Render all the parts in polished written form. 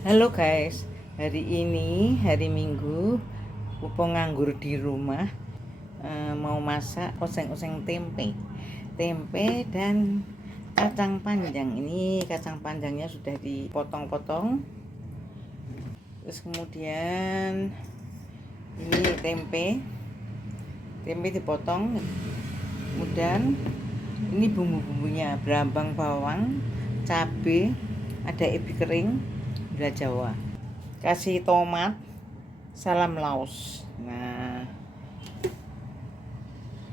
Halo guys, hari ini hari Minggu, Pupo nganggur di rumah, mau masak oseng-oseng tempe dan kacang panjang. Ini kacang panjangnya sudah dipotong-potong, terus kemudian ini tempe dipotong, kemudian ini bumbu-bumbunya, berambang bawang, cabai, ada ebi kering, gula Jawa, kasih tomat, salam laos. Nah,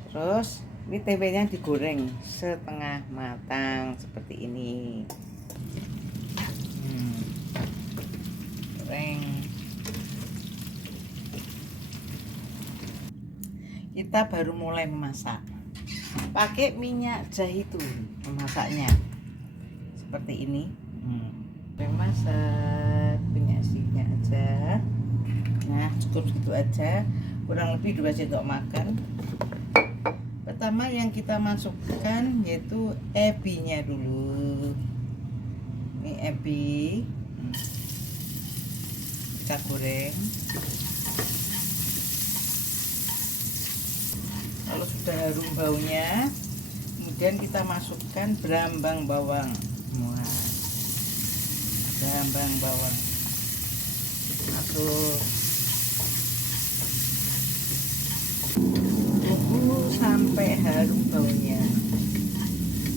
terus ini tempenya digoreng setengah matang seperti ini. Goreng. Kita baru mulai memasak. Pakai minyak zaitun memasaknya. Seperti ini. Masak minyak siknya aja. Nah, cukup gitu aja, kurang lebih 2 sendok makan. Pertama yang kita masukkan yaitu ebinya dulu. Ini ebi, kita goreng. Kalau sudah harum baunya, kemudian kita masukkan berambang bawang. Berambang bawang masuk, tunggu sampai harum baunya.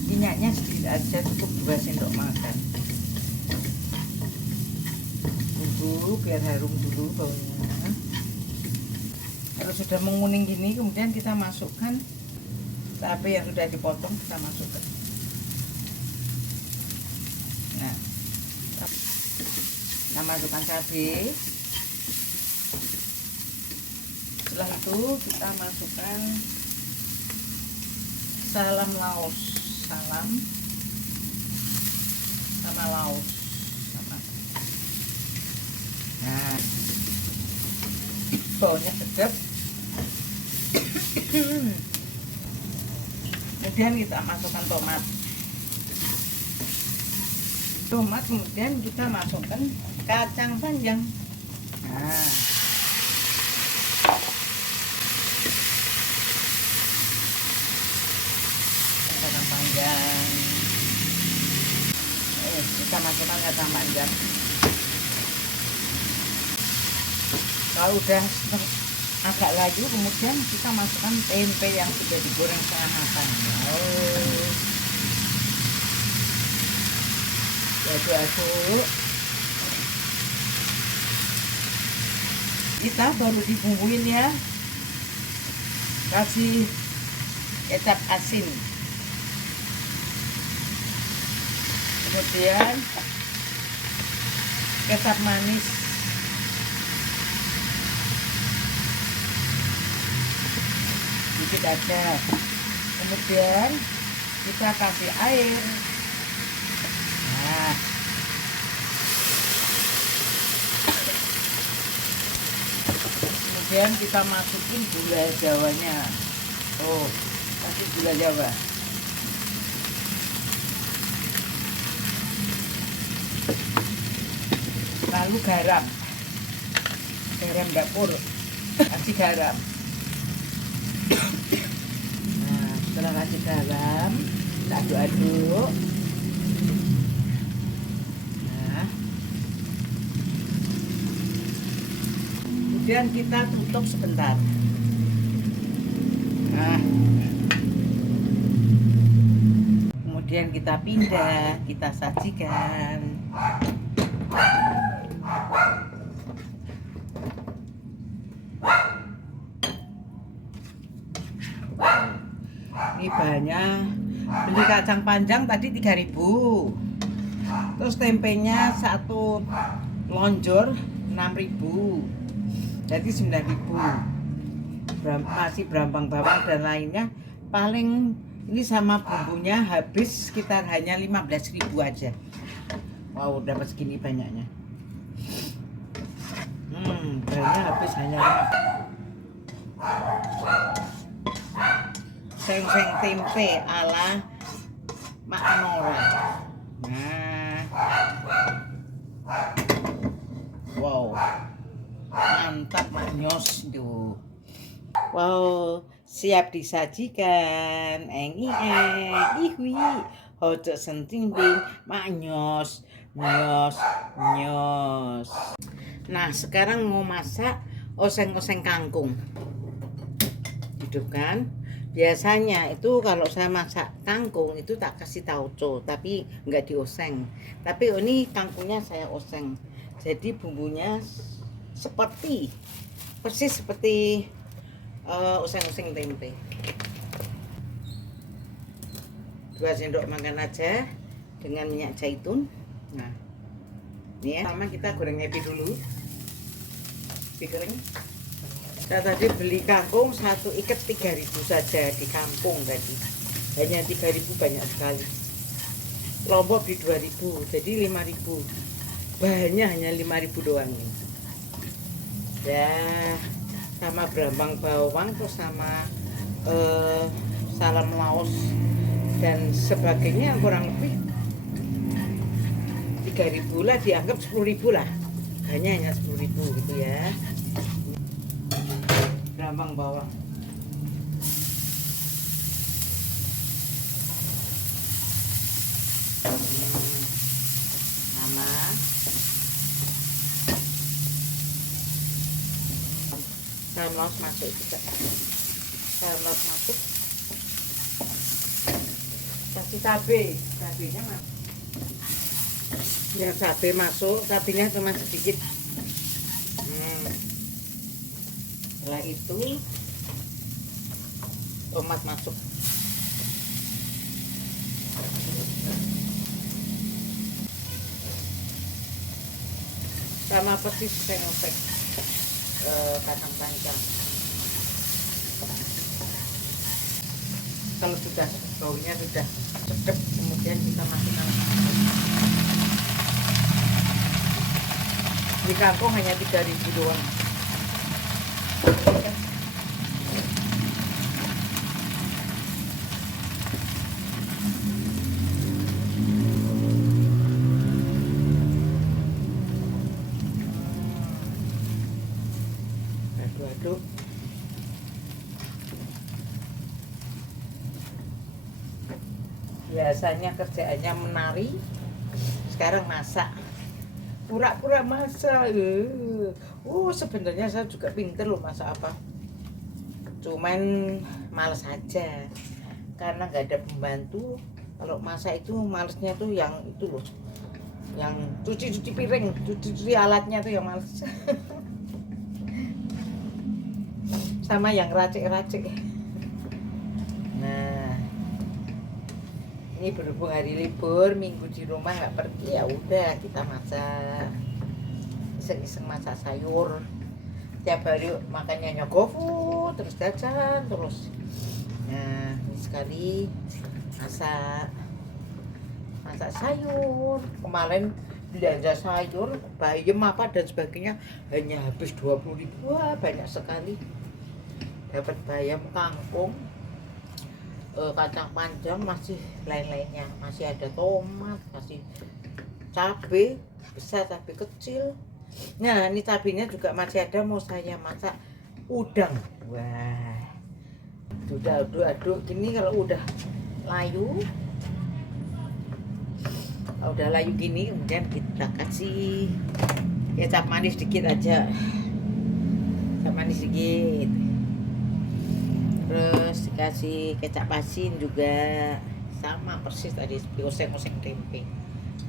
Minyaknya sedikit aja, cukup 2 sendok makan. Tunggu biar harum dulu baunya. Kalau sudah menguning gini, kemudian kita masukkan cabai yang sudah dipotong, kita masukkan. Nah, kita masukkan cabai. Setelah itu kita masukkan salam laos, salam sama laos sama. Nah, baunya sedap. Kemudian kita masukkan tomat, kemudian kita masukkan kacang panjang. Nah, kacang panjang, kita masukkan kacang panjang. Kalau udah agak laju, kemudian kita masukkan tempe yang sudah digoreng setengah matang. Aduk-aduk. Kita baru dibumbuin ya, kasih kecap asin, kemudian kecap manis, sedikit aja, kemudian kita kasih air. Nah, kemudian kita masukin gula jawanya. Kasih gula jawa. Lalu garam dapur, kasih garam. Nah, setelah kasih garam, kita aduk-aduk. Nah, kemudian kita tutup sebentar. Nah, kemudian kita pindah, kita sajikan. Ini banyak. Beli kacang panjang tadi 3.000. Terus tempenya 1 lonjor 6.000. Jadi 9.000. Masih berambang bawang dan lainnya. Paling ini sama bumbunya habis sekitar hanya 15.000 aja. Wow, dapat segini banyaknya. Banyak habis hanya 5. Seng-seng tempe ala Mak Nora. Nah, Wow, mantap maknyos itu. Wow, siap disajikan. Ihwi, ojo senting ding, maknyos, nyos, nyos. Nah, sekarang mau masak oseng-oseng kangkung. Hidupkan. Biasanya itu kalau saya masak kangkung itu tak kasih tauco, tapi nggak dioseng. Tapi ini kangkungnya saya oseng. Jadi bumbunya persis seperti oseng-oseng tempe. 2 sendok makan aja dengan minyak zaitun. Nah, ini ya. Pertama kita goreng ebi dulu. Goreng. Saya tadi beli kangkung 1 ikat 3.000 saja di kampung tadi. Hanya 3.000 banyak sekali. Lombok di 2.000, jadi 5.000. Bahannya hanya 5.000 doang ini. Ya, sama berambang bawang terus sama salam laos dan sebagainya kurang lebih 3.000 lah, dianggap 10.000 lah. Hanya 10.000 gitu ya. Berambang bawang. Sama salam laos masuk juga. Salam laos masuk. Kasih cabenya masuk. Ya, cabai masuk, cabenya cuma sedikit. Setelah itu tomat masuk. Sama persis saya ngosek kacang panjang. Kalau sudah baunya sudah sedap, kemudian kita masukkan. Di kangkung hanya 3.000 doang. Aduk-aduk. Biasanya kerjaannya menari, sekarang masak. Pura-pura masak. Sebenarnya saya juga pinter loh masak apa. Cuman males aja. Karena nggak ada pembantu. Kalau masak itu malesnya tuh yang itu loh. Yang cuci-cuci piring, cuci-cuci alatnya tuh yang males. Sama yang racik-racik. Nah, ini berhubung hari libur, minggu di rumah nggak pergi, ya udah kita masak, iseng-iseng masak sayur. Tiap hari makannya GoFood, terus jajan terus. Nah, ini sekali masak sayur. Kemarin belanja sayur, bayam apa dan sebagainya hanya habis 20.000. Wah, banyak sekali. Dapat bayam, kangkung, kacang panjang, masih lain-lainnya, masih ada tomat, masih cabai besar, cabai kecil. Nah, ini cabenya juga masih ada, mau saya masak udang. Wah, udah aduk-aduk gini. Kalau udah layu gini, kemudian kita kasih kecap manis dikit aja, kecap manis dikit. Terus dikasih kecap asin juga, sama persis tadi seperti oseng-oseng tempe.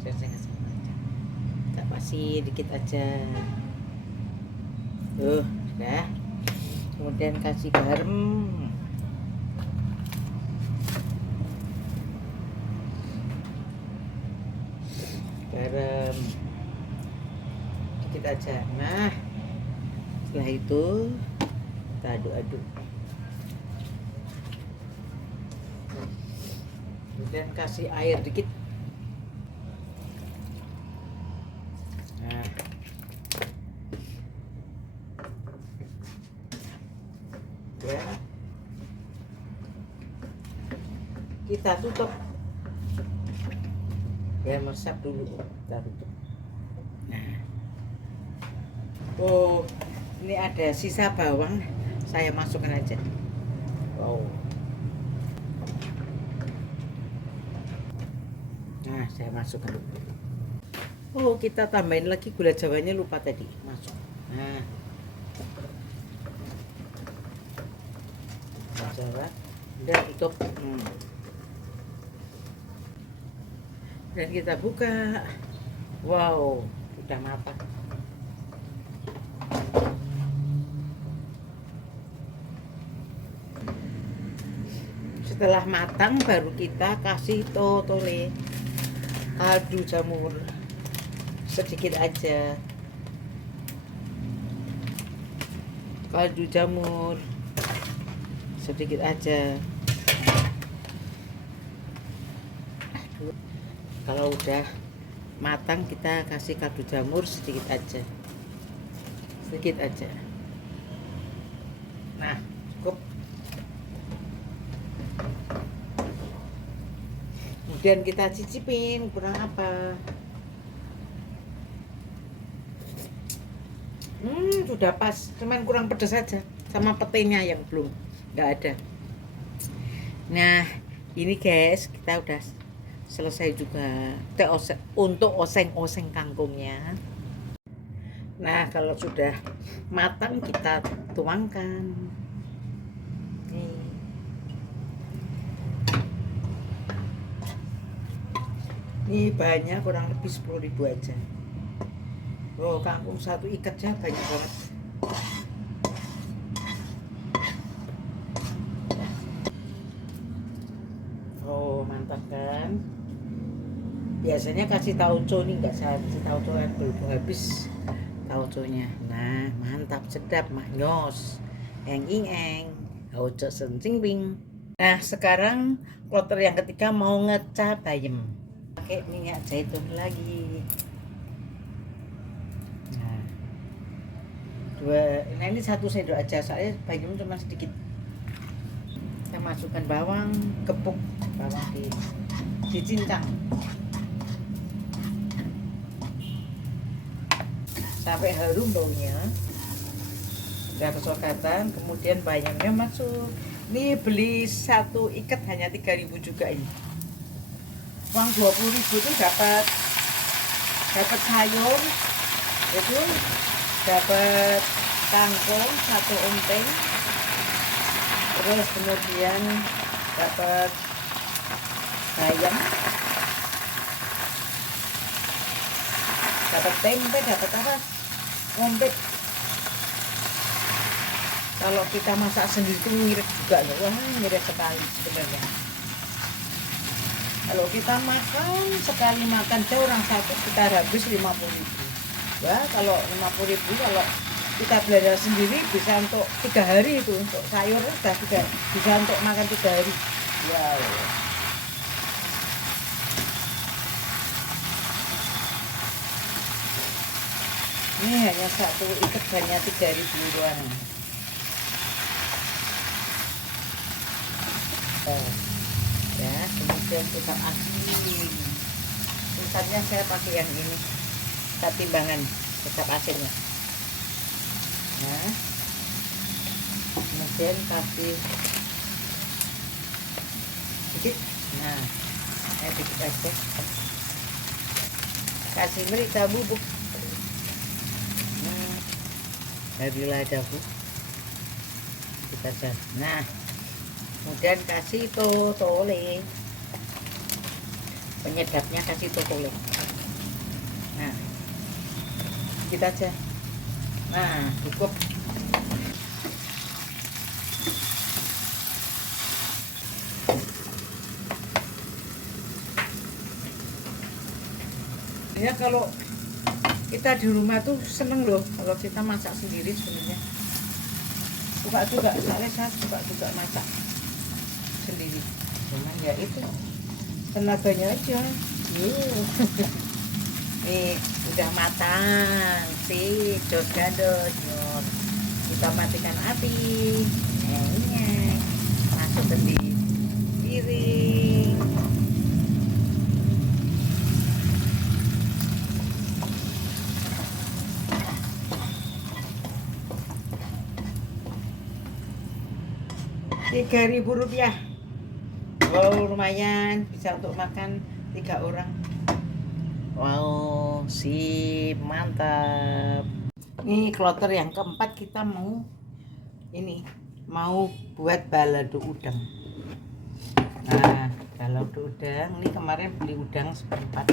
Kecap asin dikit aja. Sudah. Kemudian kasih garam. Garam dikit aja. Nah, setelah itu kita aduk-aduk. Kemudian kasih air dikit. Nah, ya, kita tutup, biar meresap dulu. Kita tutup. Nah, Oh, ini ada sisa bawang, saya masukkan aja. Wow. Nah, saya masukkan. Oh, kita tambahin lagi gula jawanya, lupa tadi masuk. Nah, gula jawa udah tutup. Dan kita buka. Wow, sudah matang. Setelah matang baru kita kasih totole, kaldu jamur sedikit aja, kaldu jamur sedikit aja. Kalau udah matang kita kasih kaldu jamur sedikit aja, sedikit aja. Nah, cukup. Kemudian kita cicipin kurang apa. Sudah pas, cuman kurang pedas saja, sama petenya yang belum, nggak ada. Nah, ini guys, kita udah selesai juga untuk oseng-oseng kangkungnya. Nah, kalau sudah matang kita tuangkan. Nih. Ini bahannya kurang lebih 10.000 aja. Oh, kangkung satu ikatnya banyak banget. Oh, mantap kan? Biasanya kasih tauco nih, nggak saya kasih tauco kan belum habis tauconya. Nah, mantap, sedap, maknyos, eng tauco sencing ping. Nah, sekarang kloter yang ketiga mau ngecah bayam. Pakai minyak zaitun lagi. Nah, ini 1 sendok aja, soalnya bayam cuma sedikit. Kita masukkan bawang, kepuk bawang dicincang sampai harum baunya, udah kesokatan. Kemudian bayamnya masuk. Ini beli 1 ikat hanya 3.000 juga ini. Uang 20.000 itu dapat sayur itu, dapat kangkung 1 onteng, terus kemudian dapat bayam, dapat tempe, dapat apa, ombek. Kalau kita masak sendiri itu ngirit juga loh. Wah, ngirit sekali sebenarnya. Kalau kita makan sekali makan aja orang satu kita habis 50.000. Wah, kalau 50.000 kalau kita belanja sendiri bisa untuk 3 hari itu, untuk sayur sudah bisa untuk makan 3 hari. Wow. Ini hanya 1 ikat hanya 3.000 rupiah. Ya, kemudian kita asin. Misalnya saya pakai yang ini, timbangan tetap asinnya. Nah, kemudian kasih sedikit. Nah, dikit aja. Kasih merica bubuk. Dari ladaku kita aja. Nah, kemudian kasih totole, penyedapnya kasih totole. Nah, kita aja. Nah, cukup. Ya, kalau kita di rumah tuh seneng loh kalau kita masak sendiri sebenarnya. Suka juga, saya suka juga masak sendiri. Cuman ya itu tenaganya aja. Nih, udah matang sih, dos gados. Kita matikan api. Ini masukkan di piring. Rp3.000. Wow, lumayan bisa untuk makan 3 orang. Wow, sip, mantap. Ini kloter yang keempat, kita mau buat balado udang. Nah, balado udang ini kemarin beli udang sempat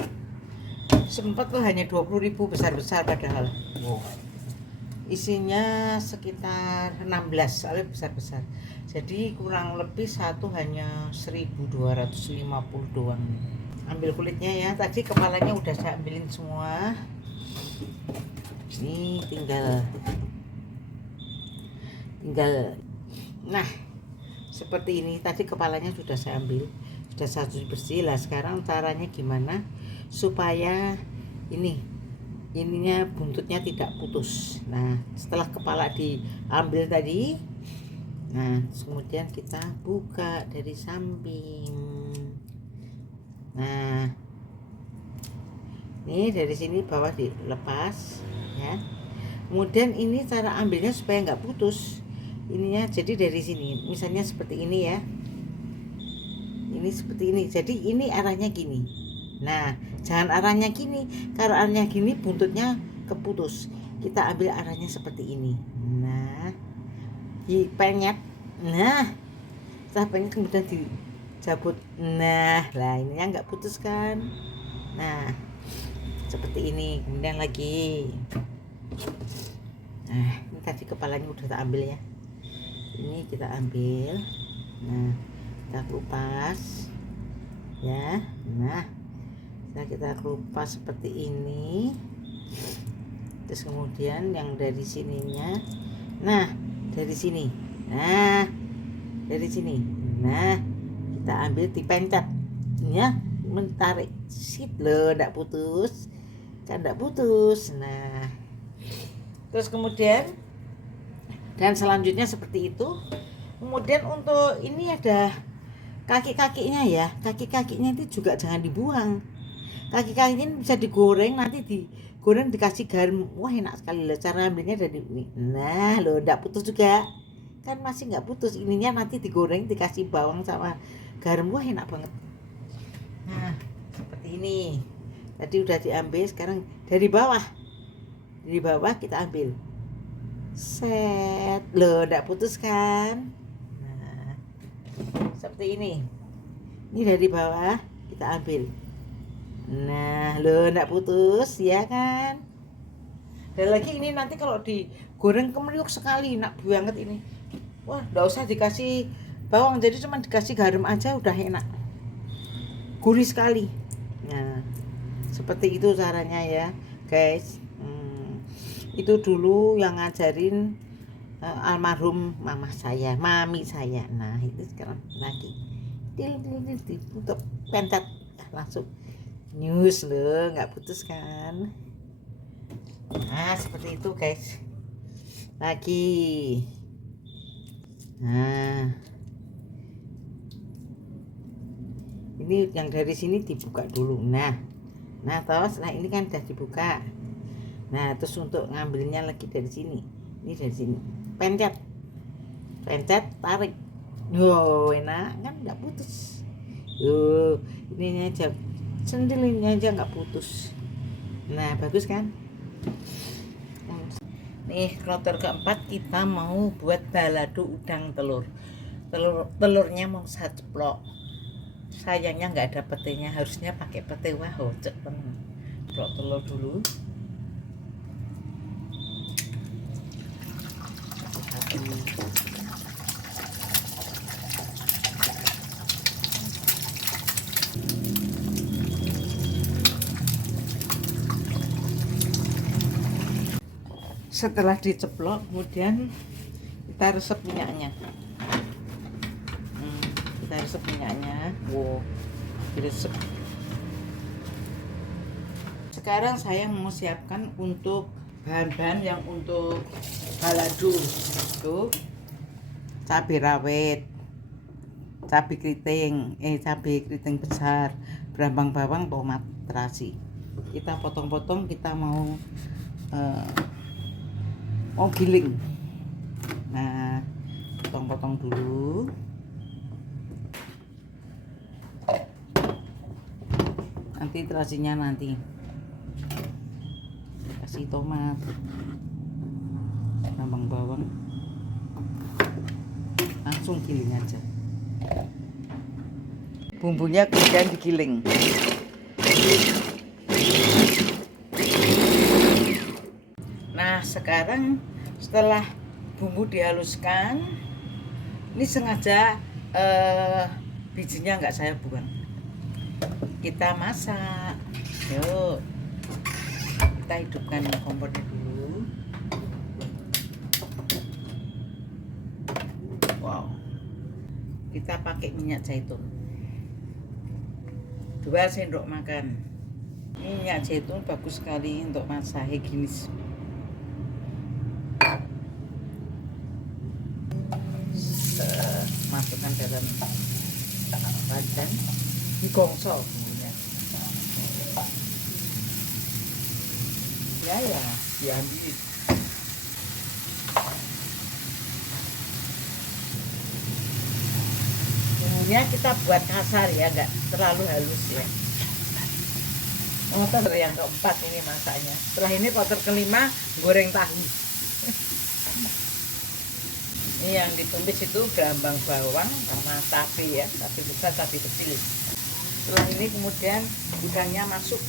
tuh hanya 20.000, besar-besar padahal. Wow. Isinya sekitar 16, soalnya besar-besar. Jadi kurang lebih satu hanya 1.250 doang. Ambil kulitnya ya. Tadi kepalanya udah saya ambilin semua. Ini tinggal nah seperti ini. Tadi kepalanya sudah saya ambil, sudah saya cuci bersih. Lah sekarang caranya gimana supaya ininya buntutnya tidak putus. Nah setelah kepala diambil tadi, nah kemudian kita buka dari samping. Nah ini dari sini bawah dilepas ya. Kemudian ini cara ambilnya supaya nggak putus ininya. Jadi dari sini misalnya seperti ini ya, ini seperti ini. Jadi ini arahnya gini. Nah, jangan arahnya gini. Kalau arahnya gini buntutnya keputus. Kita ambil arahnya seperti ini. Nah, dipenyet. Nah, setelah penyet kemudian dicabut. Nah, lah ininya nggak putus kan. Nah, seperti ini. Kemudian lagi. Nah, ini tadi kepalanya udah kita ambil ya. Ini kita ambil. Nah, kita kupas ya. Nah, kita kelupas seperti ini. Terus kemudian yang dari sininya, nah dari sini, nah dari sini, nah kita ambil dipencet ya, mentarik sit loh, enggak putus kan, enggak putus. Nah terus kemudian dan selanjutnya seperti itu. Kemudian untuk ini ada kaki-kakinya ya, kaki-kakinya itu juga jangan dibuang. Kaki-kakinya bisa digoreng, nanti digoreng dikasih garam. Wah enak sekali loh, cara ambilnya dari ini. Nah loh, enggak putus juga kan, masih nggak putus. Ininya nanti digoreng dikasih bawang sama garam. Wah enak banget. Nah seperti ini. Tadi udah diambil, sekarang dari bawah kita ambil. Set loh, enggak putus kan. Nah seperti ini dari bawah kita ambil. Nah lo enggak putus ya kan. Dan lagi ini nanti kalau digoreng kemeriuk sekali, enak banget ini. Wah enggak usah dikasih bawang, jadi cuma dikasih garam aja udah enak, gurih sekali. Nah seperti itu caranya ya guys. Itu dulu yang ngajarin almarhum mami saya. Nah itu sekarang lagi ditutup pentet langsung news loh, nggak putus kan. Nah seperti itu guys. Lagi nah ini yang dari sini dibuka dulu. Nah terus nah ini kan udah dibuka. Nah terus untuk ngambilnya lagi dari sini, ini dari sini pencet tarik. Wow enak kan, nggak putus. Ini aja sendirinya aja nggak putus. Nah bagus kan. Nih kloter keempat kita mau buat balado udang telurnya mau saya ceplok. Sayangnya nggak ada petenya, harusnya pakai pete. Wah hocek banget. Ceplok telur dulu. Setelah diceplok kemudian kita resep minyaknya. Kita resep minyaknya. Wow, diresep. Sekarang saya mau siapkan untuk bahan-bahan yang untuk balado. Tuh cabai rawit, cabai keriting besar, berambang bawang, tomat terasi. Kita potong-potong, kita mau giling. Nah potong-potong dulu. nanti terasinya nanti kasih tomat, bawang, langsung giling aja. Bumbunya kemudian digiling. Nah, sekarang setelah bumbu dihaluskan, ini sengaja bijinya nggak saya buang. Kita masak. Yuk, kita hidupkan kompornya dulu. Wow, kita pakai minyak zaitun 2 sendok makan. Minyak zaitun bagus sekali untuk masak, higienis. Masukkan dalam wajan, digongso bumbunya. Ya, diambil. Bumbunya kita buat kasar ya, enggak terlalu halus ya. Kloter yang keempat ini masaknya. Setelah ini kloter kelima goreng tahu. Ini yang ditumis itu gerambang bawang sama cabai ya, cabai besar, cabai kecil. Setelah ini kemudian udangnya masuk.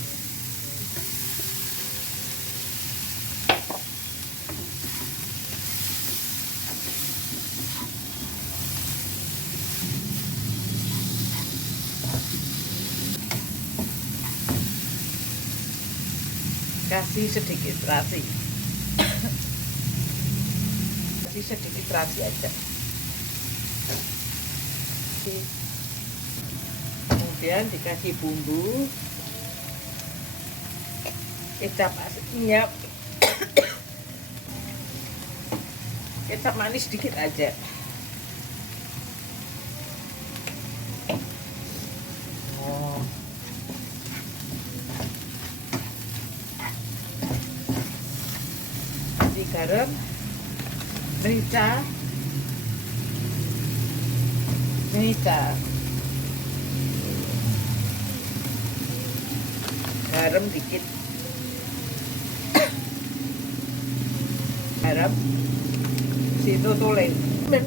Kasih sedikit terasi. Sedikit terasi aja. Kemudian dikasih bumbu, kecap asinnya, kecap manis sedikit aja. Kasih garam, merica, garam dikit, garam, si tutulin,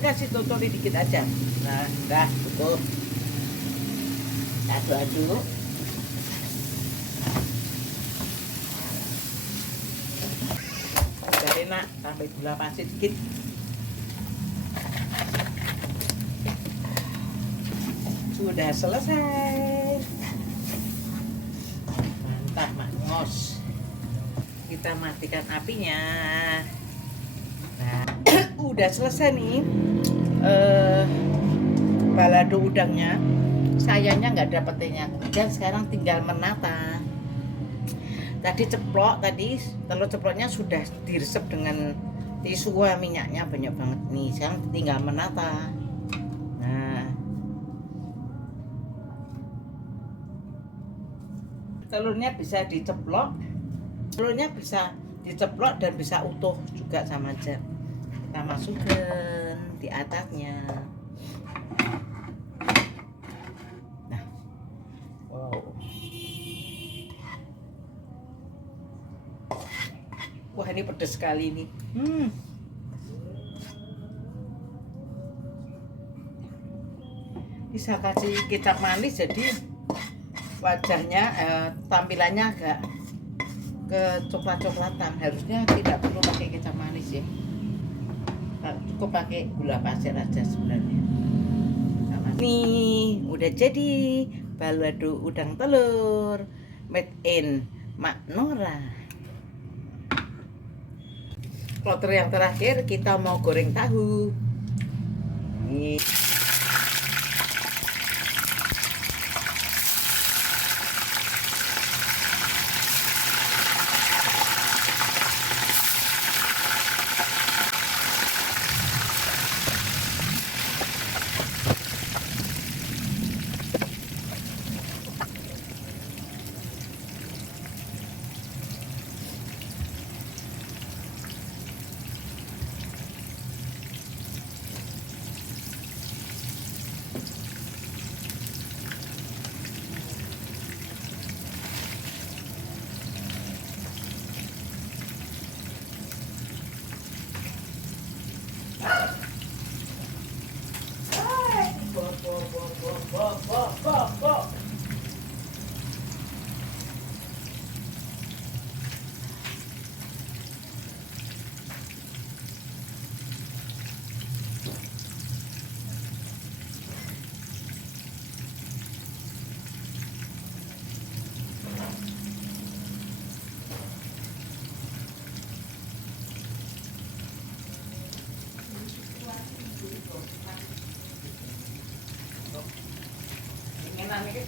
kasih tutulin dikit aja. Nah, udah cukup. Aduk-aduk. Udah enak, tambah gula pasir dikit. Sudah selesai. Mantap, maknyos. Kita matikan apinya. Nah, udah selesai nih balado udangnya. Sayangnya nggak ada petenya. Kemudian sekarang tinggal menata. Tadi ceplok, telur ceploknya sudah diresep dengan tisu, minyaknya banyak banget nih. Sekarang tinggal menata. Nah, telurnya bisa diceplok dan bisa utuh juga sama aja. Kita masukkan di atasnya. Nah, wow, wah ini pedas sekali ini. Bisa kasih kecap manis jadi wajahnya tampilannya agak ke coklat-coklatan. Harusnya tidak perlu pakai kecap manis ya, cukup pakai gula pasir aja sebenarnya. Nih udah jadi balado udang telur made in Mak Nora. Kloter yang terakhir kita mau goreng tahu. Nih.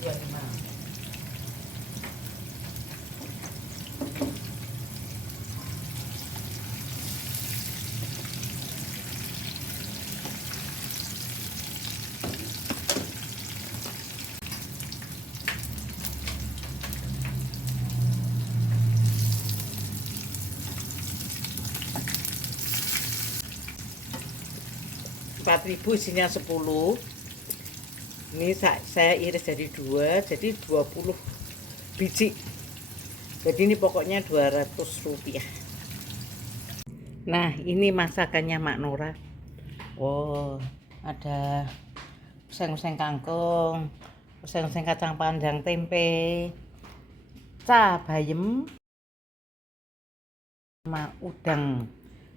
dia gimana? Rp4.000 isinya 10. Ini saya iris jadi 2, jadi 20 biji. Jadi ini pokoknya Rp200. Nah, ini masakannya Mak Nora. Wow, ada oseng-oseng kangkung, oseng-oseng kacang panjang, tempe, bayem, sama udang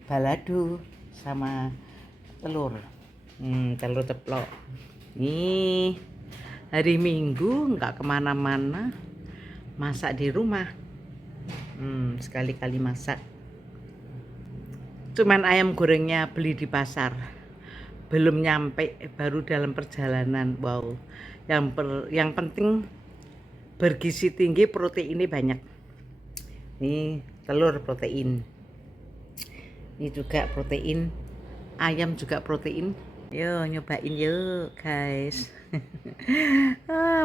balado, sama telur. Telur ceplok. Nih, hari Minggu nggak kemana-mana, masak di rumah. Sekali-kali masak. Cuman ayam gorengnya beli di pasar, belum nyampe, baru dalam perjalanan. Wow, yang penting bergizi tinggi, proteinnya banyak. Nih telur protein, ini juga protein, ayam juga protein. Yuk nyobain yuk guys.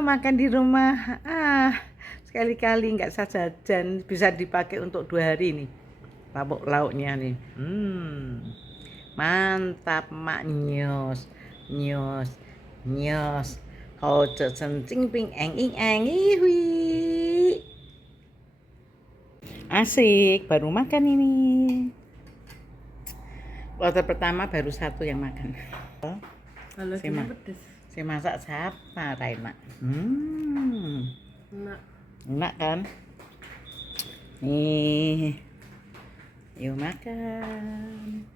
Makan di rumah, sekali-kali nggak jajan, bisa dipakai untuk 2 hari nih. Lauknya nih, mantap Mak. Nyos nyos nyos, ojo sencing ping eng ing eng wi. Asik, baru makan ini. Kloter pertama baru 1 yang makan. Kalau pedes. Saya masak siapa, Raina? Enak. Enak kan? Nih, yuk makan.